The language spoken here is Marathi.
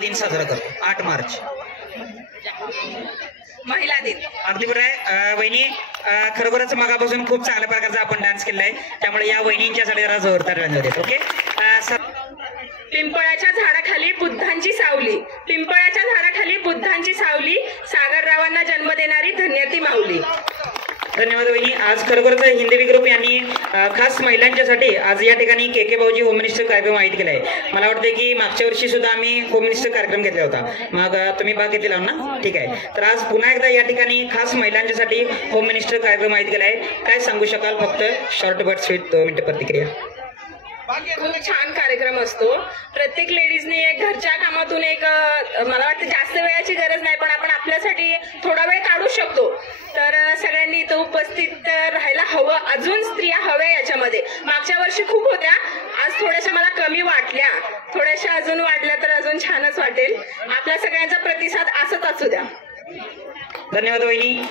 दिन साजरा करतो 8 मार्च महिला दिन. अगदी बरं आहे वहिनी. खरोखरच मगापासून खूप चांगल्या प्रकारचा आपण डान्स केलाय, त्यामुळे या वहिनींच्यासाठी जरा जोरदार टाळ्या देतो. ओके. पिंपळाच्या झाडाखाली बुद्धांची सावली, पिंपळाच्या झाडाखाली बुद्धांची सावली, सागररावांना जन्म देणारी धन्य ती माऊली. धन्यवाद वहिनी. आज खरोखरच हिंदी ग्रुप यांनी खास महिलांच्यासाठी आज या ठिकाणी के भाऊजी होम मिनिस्टर कार्यक्रम आयोजित केला आहे. मला वाटतं की मागच्या वर्षी सुद्धा आम्ही होम मिनिस्टर कार्यक्रम घेतला होता, मग तुम्ही भाग घेतलेला ना. ठीक आहे. तर आज पुन्हा एकदा या ठिकाणी खास महिलांच्यासाठी होम मिनिस्टर कार्यक्रम आयोजित केला आहे. काय सांगू शकाल? फक्त शॉर्ट बट स्वीट 2 मिनिटं प्रतिक्रिया. खूप छान कार्यक्रम असतो. प्रत्येक लेडीजने एक घरच्या कामातून एक मला वाटतं जास्त वेळाची गरज नाही, पण आपण आपल्यासाठी थोडा वेळ काढू शकतो. तर सगळ्यांनी इथं उपस्थित राहायला हवं. अजून स्त्रिया हव्या याच्यामध्ये. मागच्या वर्षी खूप होत्या, आज थोड्याशा मला कमी वाटल्या. थोड्याशा अजून वाढल्या तर अजून छानच वाटेल. आपल्या सगळ्यांचा प्रतिसाद असंच असू द्या. धन्यवाद वहिनी.